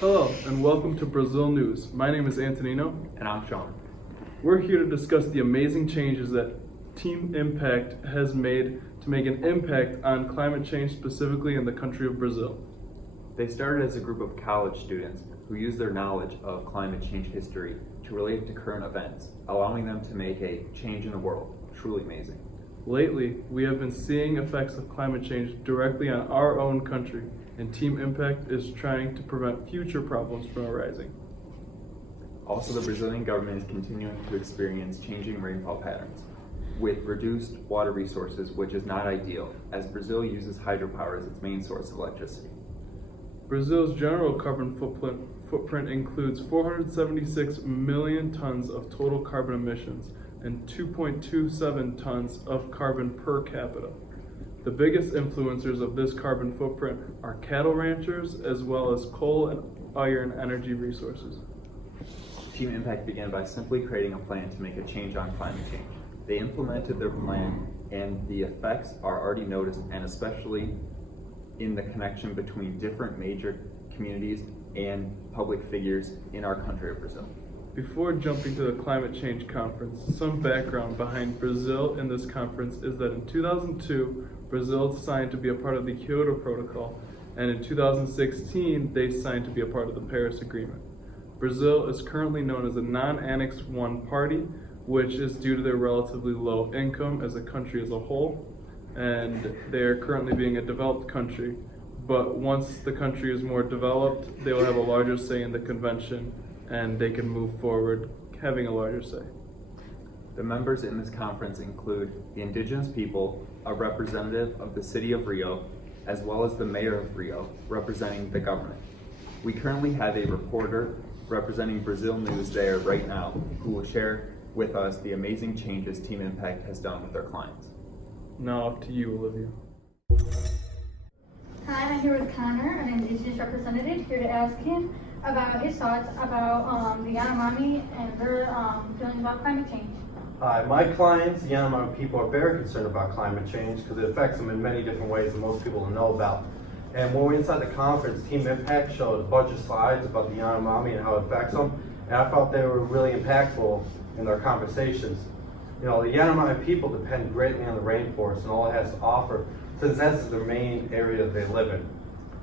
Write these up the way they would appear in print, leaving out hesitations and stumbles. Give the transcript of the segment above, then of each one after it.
Hello, and welcome to Brazil News. My name is Antonino. And I'm Sean. We're here to discuss the amazing changes that Team Impact has made to make an impact on climate change, specifically in the country of Brazil. They started as a group of college students who used their knowledge of climate change history to relate to current events, allowing them to make a change in the world. Truly amazing. Lately, we have been seeing effects of climate change directly on our own country, and Team Impact is trying to prevent future problems from arising. Also, the Brazilian government is continuing to experience changing rainfall patterns with reduced water resources, which is not ideal, as Brazil uses hydropower as its main source of electricity. Brazil's general carbon footprint includes 476 million tons of total carbon emissions and 2.27 tons of carbon per capita. The biggest influencers of this carbon footprint are cattle ranchers as well as coal and iron energy resources. Team Impact began by simply creating a plan to make a change on climate change. They implemented their plan, and the effects are already noticed, and especially in the connection between different major communities and public figures in our country of Brazil. Before jumping to the climate change conference, some background behind Brazil in this conference is that in 2002, Brazil signed to be a part of the Kyoto Protocol, and in 2016, they signed to be a part of the Paris Agreement. Brazil is currently known as a non-Annex I party, which is due to their relatively low income as a country as a whole, and they are currently being a developed country. But once the country is more developed, they will have a larger say in the convention, and they can move forward having a larger say. The members in this conference include the indigenous people, a representative of the city of Rio, as well as the mayor of Rio, representing the government. We currently have a reporter representing Brazil News there right now, who will share with us the amazing changes Team Impact has done with their clients. Now up to you, Olivia. Hi, I'm here with Connor, an Indigenous representative, here to ask him about his thoughts about the Yanomami and their feelings about climate change. Hi, my clients, the Yanomami people, are very concerned about climate change because it affects them in many different ways that most people don't know about. And when we were inside the conference, Team Impact showed a bunch of slides about the Yanomami and how it affects them, and I felt they were really impactful in their conversations. You know, the Yanomami people depend greatly on the rainforest and all it has to offer, since that's the main area that they live in.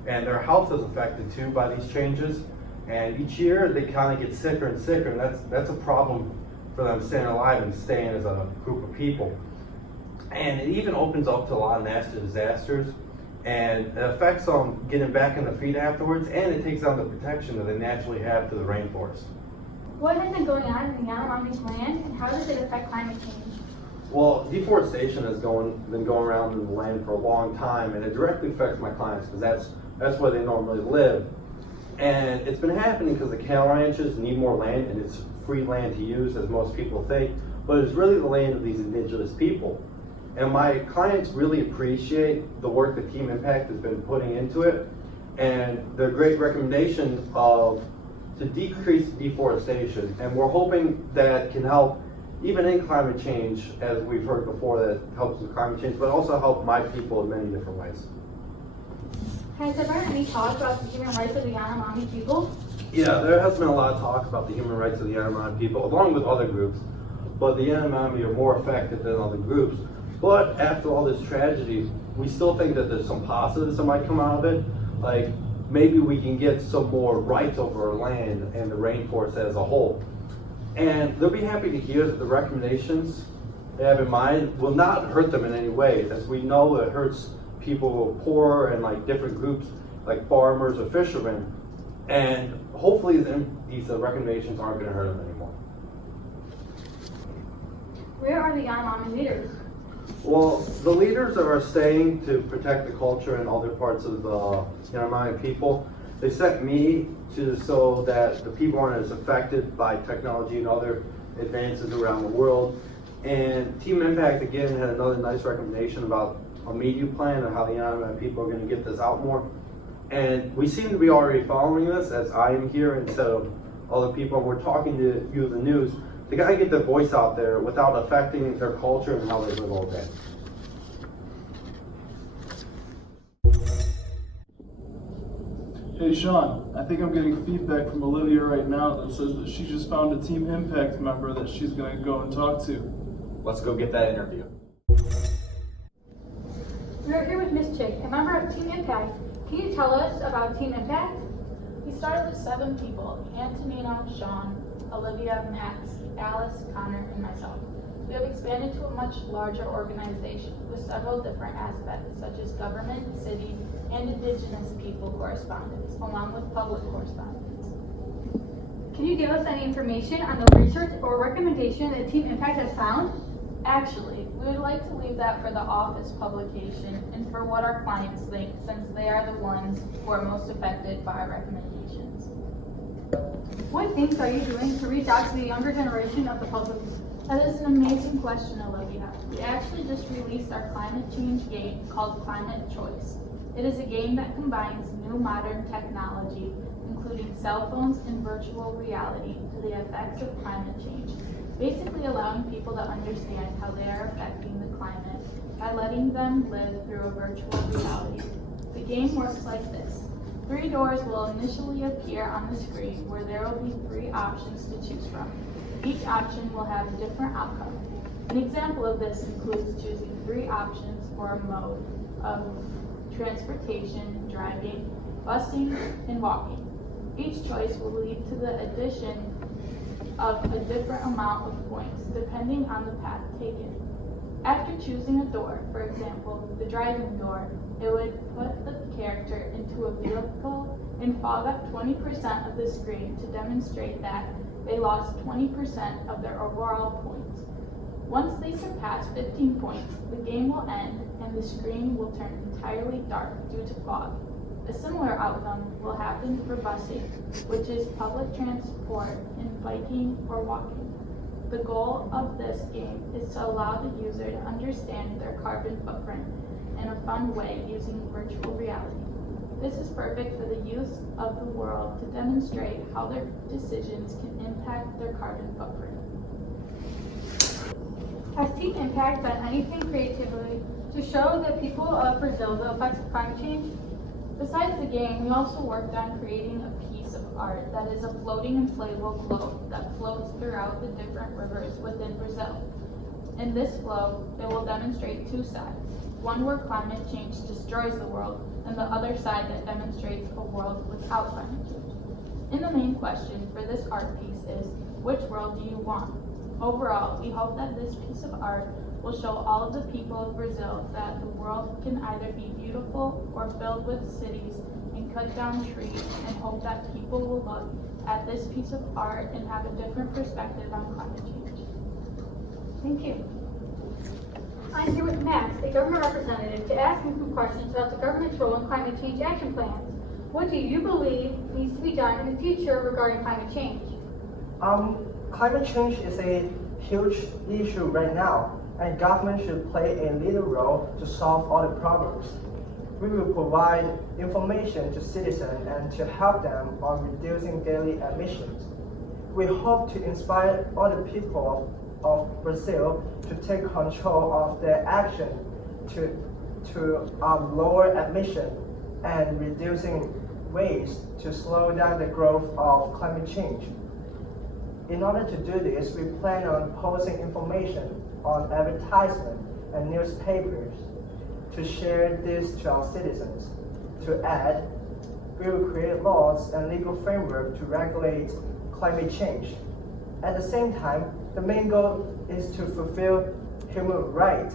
And their health is affected too by these changes, and each year they kind of get sicker and sicker, and that's a problem for them staying alive and staying as a group of people. And it even opens up to a lot of natural disasters, and it affects them getting back on their feet afterwards, and it takes down the protection that they naturally have to the rainforest. What has been going on in the Yanomami's land, and how does it affect climate change? Well, deforestation has been going around in the land for a long time, and it directly affects my clients because that's where they normally live. And it's been happening because the cattle ranchers need more land, and it's free land to use, as most people think, but it's really the land of these indigenous people. And my clients really appreciate the work that Team Impact has been putting into it, and their great recommendation to decrease deforestation. And we're hoping that can help even in climate change, as we've heard before, that helps with climate change, but also help my people in many different ways. Has there been any talk about the human rights of the Yanomami people? Yeah, there has been a lot of talk about the human rights of the Yanomami people, along with other groups, but the Yanomami are more affected than other groups. But after all this tragedy, we still think that there's some positives that might come out of it, like maybe we can get some more rights over our land and the rainforest as a whole. And they'll be happy to hear that the recommendations they have in mind will not hurt them in any way, as we know it hurts people who are poor and like different groups like farmers or fishermen. And hopefully these recommendations aren't going to hurt them anymore. Where are the Yanomami leaders? Well, the leaders are staying to protect the culture in other parts of the Yanomami people. They sent me so that the people aren't as affected by technology and other advances around the world. And Team Impact, again, had another nice recommendation about a media plan of how the Yanomami people are going to get this out more. And we seem to be already following this, as I am here instead of other people. And we're talking to you, the news, to kind of get their voice out there without affecting their culture and how they live all day. Hey Sean, I think I'm getting feedback from Olivia right now that says that she just found a Team Impact member that she's going to go and talk to. Let's go get that interview. We're here with Miss Chick, a member of Team Impact. Can you tell us about Team Impact? We started with 7 people: Antonina, Sean, Olivia, Max, Alice, Connor, and myself. We have expanded to a much larger organization with several different aspects such as government, city, and indigenous people correspondence, along with public correspondence. Can you give us any information on the research or recommendation that Team Impact has found? Actually, we would like to leave that for the office publication and for what our clients think, since they are the ones who are most affected by our recommendations. What things are you doing to reach out to the younger generation of the public? That is an amazing question, Olivia. We actually just released our climate change game called Climate Choice. It is a game that combines new modern technology, including cell phones and virtual reality, to the effects of climate change, basically allowing people to understand how they are affecting the climate by letting them live through a virtual reality. The game works like this. 3 doors will initially appear on the screen where there will be 3 options to choose from. Each option will have a different outcome. An example of this includes choosing 3 options for a mode of transportation, driving, busing, and walking. Each choice will lead to the addition of a different amount of points depending on the path taken. After choosing a door, for example, the driving door, it would put the character into a vehicle and fog up 20% of the screen to demonstrate that they lost 20% of their overall points. Once they surpass 15 points, the game will end and the screen will turn entirely dark due to fog. A similar outcome will happen for busing, which is public transport, and biking or walking. The goal of this game is to allow the user to understand their carbon footprint in a fun way using virtual reality. This is perfect for the use of the world to demonstrate how their decisions can impact their carbon footprint. Has Team Impact done anything creatively to show the people of Brazil the effects of climate change? Besides the game, we also worked on creating a piece of art that is a floating inflatable globe that floats throughout the different rivers within Brazil. In this globe, it will demonstrate 2 sides, one where climate change destroys the world, and the other side that demonstrates a world without climate change. And the main question for this art piece is, which world do you want? Overall, we hope that this piece of art will show all of the people of Brazil that the world can either be beautiful or filled with cities and cut down trees, and hope that people will look at this piece of art and have a different perspective on climate change. Thank you. I'm here with Max, a government representative, to ask him some questions about the government's role in climate change action plans. What do you believe needs to be done in the future regarding climate change? Climate change is a huge issue right now, and government should play a leader role to solve all the problems. We will provide information to citizens and to help them on reducing daily emissions. We hope to inspire all the people of Brazil to take control of their action to lower emission and reducing waste to slow down the growth of climate change. In order to do this, we plan on posting information on advertisement and newspapers to share this to our citizens. To add, we will create laws and legal framework to regulate climate change. At the same time, the main goal is to fulfill human rights.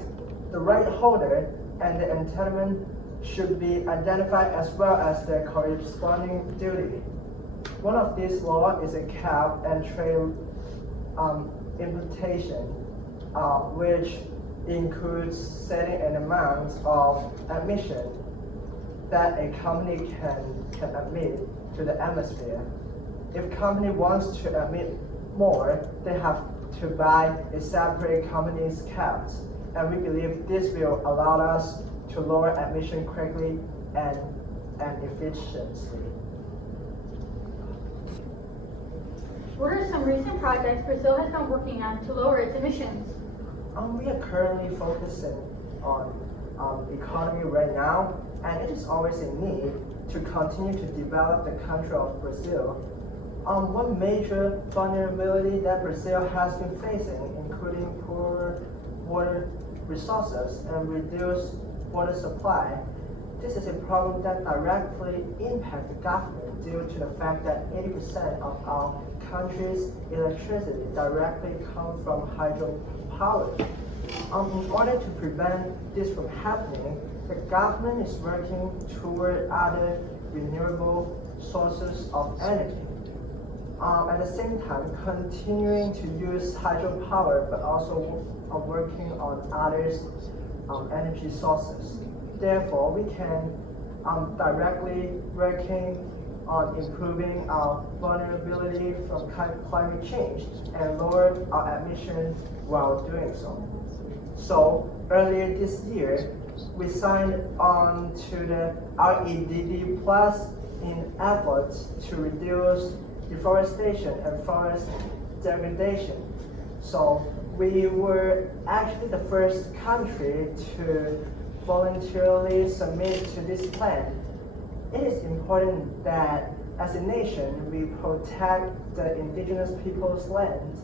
The right holder and the entitlement should be identified as well as their corresponding duty. One of these laws is a cap and trade implementation, which includes setting an amount of emission that a company can emit to the atmosphere. If company wants to emit more, they have to buy a separate company's caps, and we believe this will allow us to lower emission quickly and efficiently. What are some recent projects Brazil has been working on to lower its emissions? We are currently focusing on economy right now, and it is always a need to continue to develop the country of Brazil. One major vulnerability that Brazil has been facing, including poor water resources and reduced water supply. This is a problem that directly impacts the government due to the fact that 80% of our country's electricity directly comes from hydropower. In order to prevent this from happening, the government is working toward other renewable sources of energy. At the same time, continuing to use hydropower, but also working on other energy sources. Therefore, we can directly working on improving our vulnerability from climate change and lower our emissions while doing so. So earlier this year, we signed on to the REDD Plus in efforts to reduce deforestation and forest degradation. So we were actually the first country to voluntarily submit to this plan. It is important that as a nation we protect the indigenous people's land.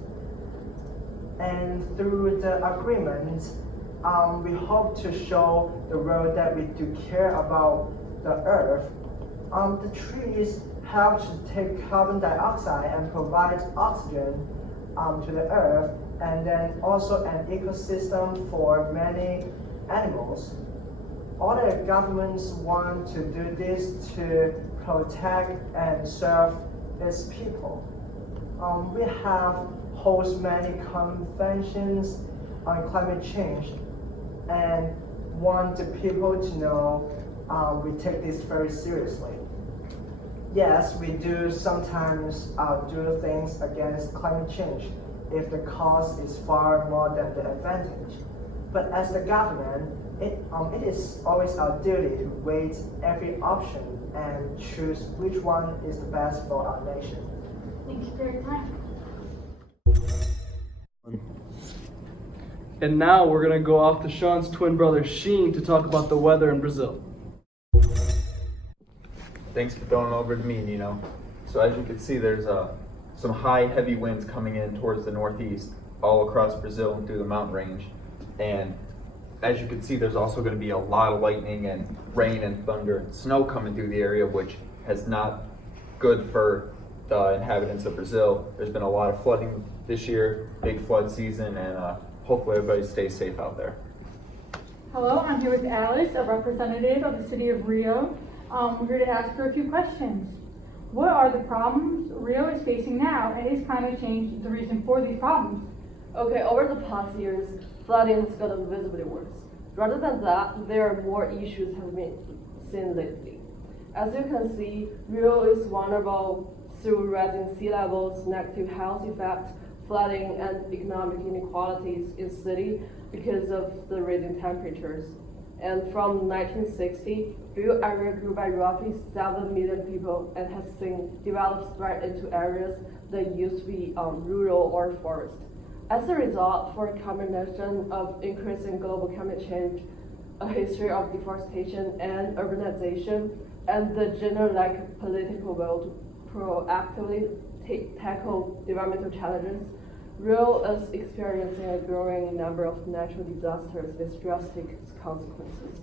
And through the agreement, we hope to show the world that we do care about the earth. The trees help to take carbon dioxide and provide oxygen to the earth, and then also an ecosystem for many animals. Other governments want to do this to protect and serve its people. We have hosted many conventions on climate change and want the people to know we take this very seriously. Yes, we do sometimes do things against climate change if the cost is far more than the advantage. But as the government, it is always our duty to weigh every option and choose which one is the best for our nation. Thank you for your time. And now we're going to go off to Sean's twin brother Sheen to talk about the weather in Brazil. Thanks for throwing over to me, Nino. So as you can see, there's some high, heavy winds coming in towards the northeast, all across Brazil and through the mountain range. And as you can see, there's also going to be a lot of lightning and rain and thunder and snow coming through the area, which is not good for the inhabitants of Brazil. There's been a lot of flooding this year, big flood season, and hopefully everybody stays safe out there. Hello, I'm here with Alice, a representative of the city of Rio. We're here to ask her a few questions. What are the problems Rio is facing now, and is climate change the reason for these problems? Okay, over the past years, flooding has gotten visibly worse. Rather than that, there are more issues have been seen lately. As you can see, Rio is vulnerable through rising sea levels, negative health effects, flooding, and economic inequalities in city because of the rising temperatures. And from 1960, Rio area grew by roughly 7 million people and has since developed spread into areas that used to be rural or forest. As a result, for a combination of increasing global climate change, a history of deforestation and urbanization, and the general lack of political will to proactively tackle environmental challenges, Rio is experiencing a growing number of natural disasters with drastic consequences.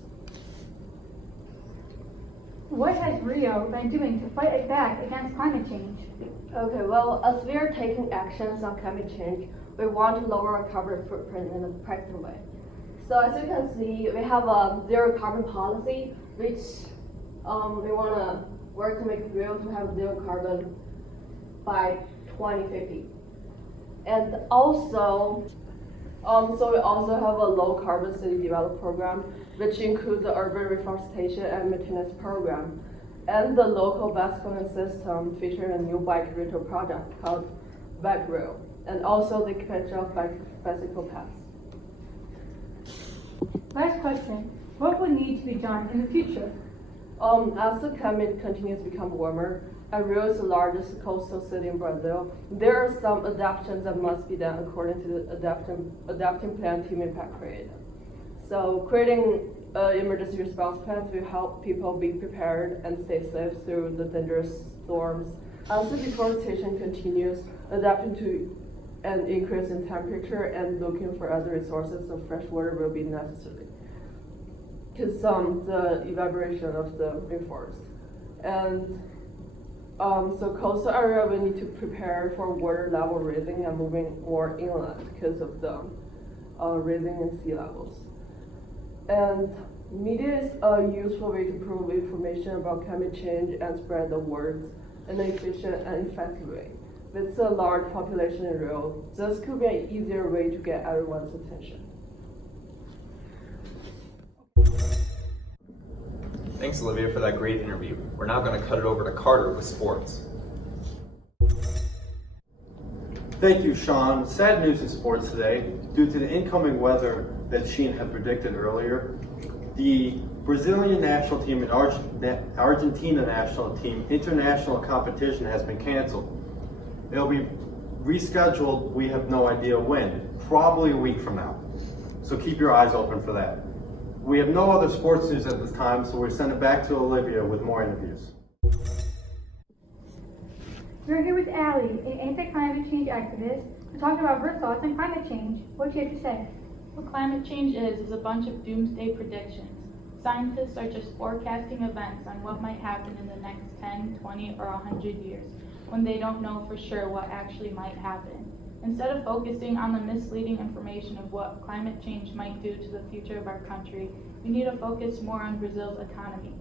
What has Rio been doing to fight back against climate change? Okay, well, as we are taking actions on climate change, we want to lower our carbon footprint in a practical way. So as you can see, we have a zero carbon policy, which we want to work to make Rio to have zero carbon by 2050. And also, so we also have a low carbon city development program, which includes the urban reforestation and maintenance program, and the local bicycling system featuring a new bike rental project called Bike Rail, and also the expansion of bicycle paths. Last question. What would need to be done in the future? As the climate continues to become warmer, and Rio is the largest coastal city in Brazil, there are some adaptations that must be done according to the adapting plan team impact created. So creating emergency response plan to help people be prepared and stay safe through the dangerous storms. As the deforestation continues, adapting to an increase in temperature and looking for other resources of fresh water will be necessary. Because the evaporation of the rainforest. And so coastal area we need to prepare for water level rising and moving more inland because of the rising in sea levels. And media is a useful way to prove information about climate change and spread the word in an efficient and effective way. With a large population in Rio, this could be an easier way to get everyone's attention. Thanks, Olivia, for that great interview. We're now going to cut it over to Carter with sports. Thank you, Sean. Sad news in sports today. Due to the incoming weather that Sheen had predicted earlier, the Brazilian national team and Argentina national team international competition has been canceled. It'll be rescheduled, we have no idea when, probably a week from now. So keep your eyes open for that. We have no other sports news at this time, so we're sending it back to Olivia with more interviews. We're here with Allie, an anti-climate change activist, to talk about her thoughts on climate change. What do you have to say? What climate change is a bunch of doomsday predictions. Scientists are just forecasting events on what might happen in the next 10, 20, or 100 years, when they don't know for sure what actually might happen. Instead of focusing on the misleading information of what climate change might do to the future of our country, we need to focus more on Brazil's economy.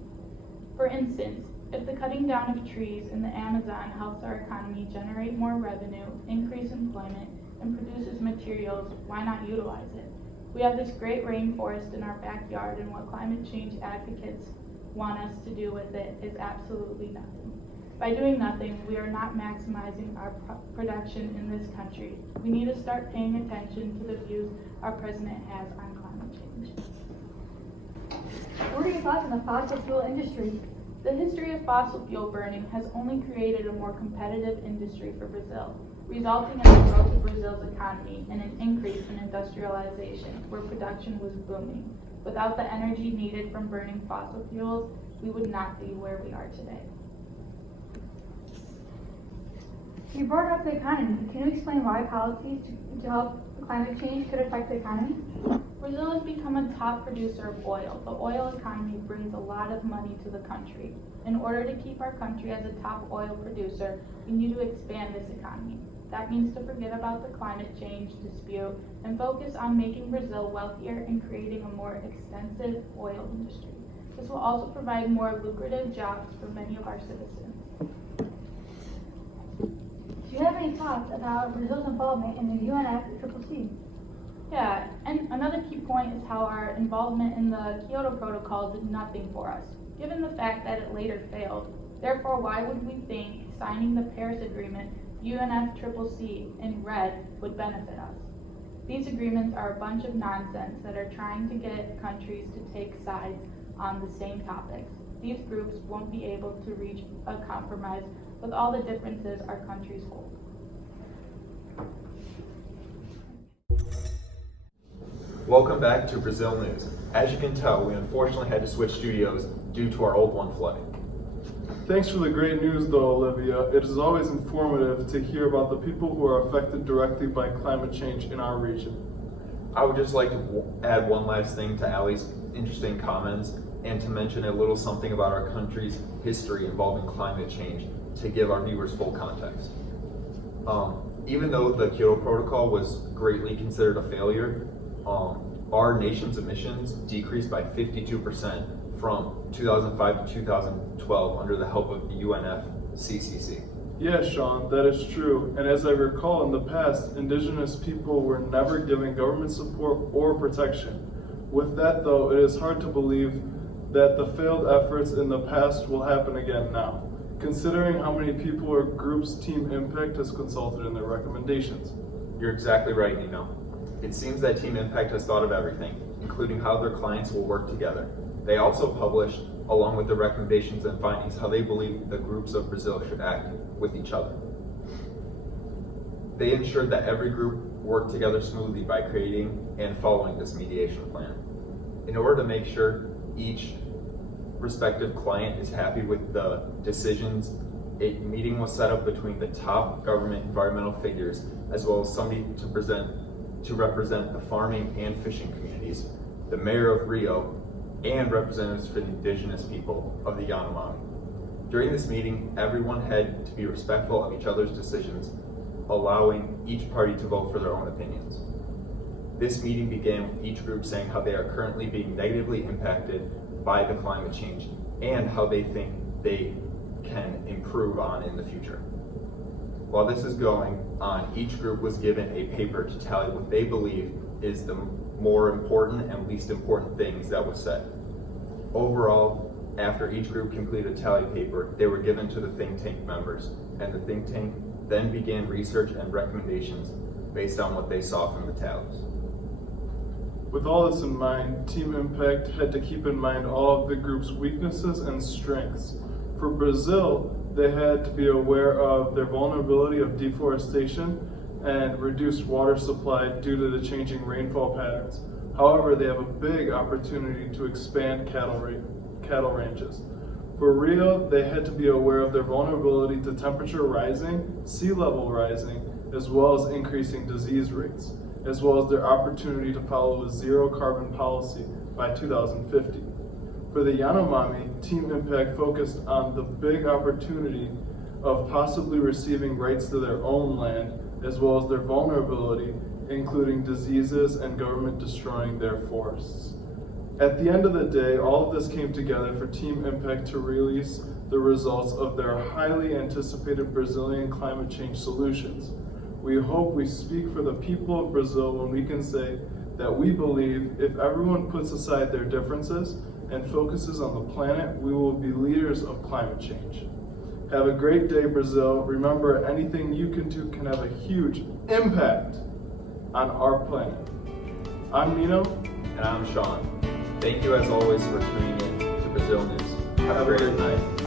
For instance, if the cutting down of trees in the Amazon helps our economy generate more revenue, increase employment, and produces materials, why not utilize it? We have this great rainforest in our backyard, and what climate change advocates want us to do with it is absolutely nothing. By doing nothing, we are not maximizing our production in this country. We need to start paying attention to the views our president has on climate change. What are your thoughts on the fossil fuel industry? The history of fossil fuel burning has only created a more competitive industry for Brazil, resulting in the growth of Brazil's economy and an increase in industrialization, where production was booming. Without the energy needed from burning fossil fuels, we would not be where we are today. You brought up the economy. Can you explain why policies to help climate change could affect the economy? Brazil has become a top producer of oil. The oil economy brings a lot of money to the country. In order to keep our country as a top oil producer, we need to expand this economy. That means to forget about the climate change dispute and focus on making Brazil wealthier and creating a more extensive oil industry. This will also provide more lucrative jobs for many of our citizens. Do you have any thoughts about Brazil's involvement in the UNFCCC? Yeah, and another key point is how our involvement in the Kyoto Protocol did nothing for us, given the fact that it later failed. Therefore, why would we think signing the Paris Agreement, UNFCCC, in red would benefit us? These agreements are a bunch of nonsense that are trying to get countries to take sides on the same topics. These groups won't be able to reach a compromise with all the differences our countries hold. Welcome back to Brazil News. As you can tell, we unfortunately had to switch studios due to our old one flooding. Thanks for the great news though, Olivia. It is always informative to hear about the people who are affected directly by climate change in our region. I would just like to add one last thing to Allie's interesting comments and to mention a little something about our country's history involving climate change to give our viewers full context. Even though the Kyoto Protocol was greatly considered a failure, our nation's emissions decreased by 52% from 2005 to 2012 under the help of the UNFCCC. Yes, Sean, that is true. And as I recall in the past, indigenous people were never given government support or protection. With that though, it is hard to believe that the failed efforts in the past will happen again now, considering how many people or groups Team Impact has consulted in their recommendations. You're exactly right, Nino. It seems that Team Impact has thought of everything, including how their clients will work together. They also published, along with the recommendations and findings, how they believe the groups of Brazil should act with each other. They ensured that every group worked together smoothly by creating and following this mediation plan. In order to make sure each respective client is happy with the decisions. A meeting was set up between the top government environmental figures, as well as somebody to represent the farming and fishing communities, the mayor of Rio, and representatives for the indigenous people of the Yanomami. During this meeting, everyone had to be respectful of each other's decisions, allowing each party to vote for their own opinions. This meeting began with each group saying how they are currently being negatively impacted by the climate change and how they think they can improve on in the future. While this is going on, each group was given a paper to tally what they believe is the more important and least important things that was said. Overall, after each group completed a tally paper, they were given to the think tank members, and the think tank then began research and recommendations based on what they saw from the tallies. With all this in mind, Team Impact had to keep in mind all of the group's weaknesses and strengths. For Brazil, they had to be aware of their vulnerability of deforestation and reduced water supply due to the changing rainfall patterns. However, they have a big opportunity to expand cattle ranges. For Rio, they had to be aware of their vulnerability to temperature rising, sea level rising, as well as increasing disease rates, as well as their opportunity to follow a zero carbon policy by 2050. For the Yanomami, Team Impact focused on the big opportunity of possibly receiving rights to their own land, as well as their vulnerability, including diseases and government destroying their forests. At the end of the day, all of this came together for Team Impact to release the results of their highly anticipated Brazilian climate change solutions. We hope we speak for the people of Brazil when we can say that we believe if everyone puts aside their differences and focuses on the planet, we will be leaders of climate change. Have a great day, Brazil. Remember, anything you can do can have a huge impact on our planet. I'm Nino. And I'm Sean. Thank you as always for tuning in to Brazil News. Have a great night.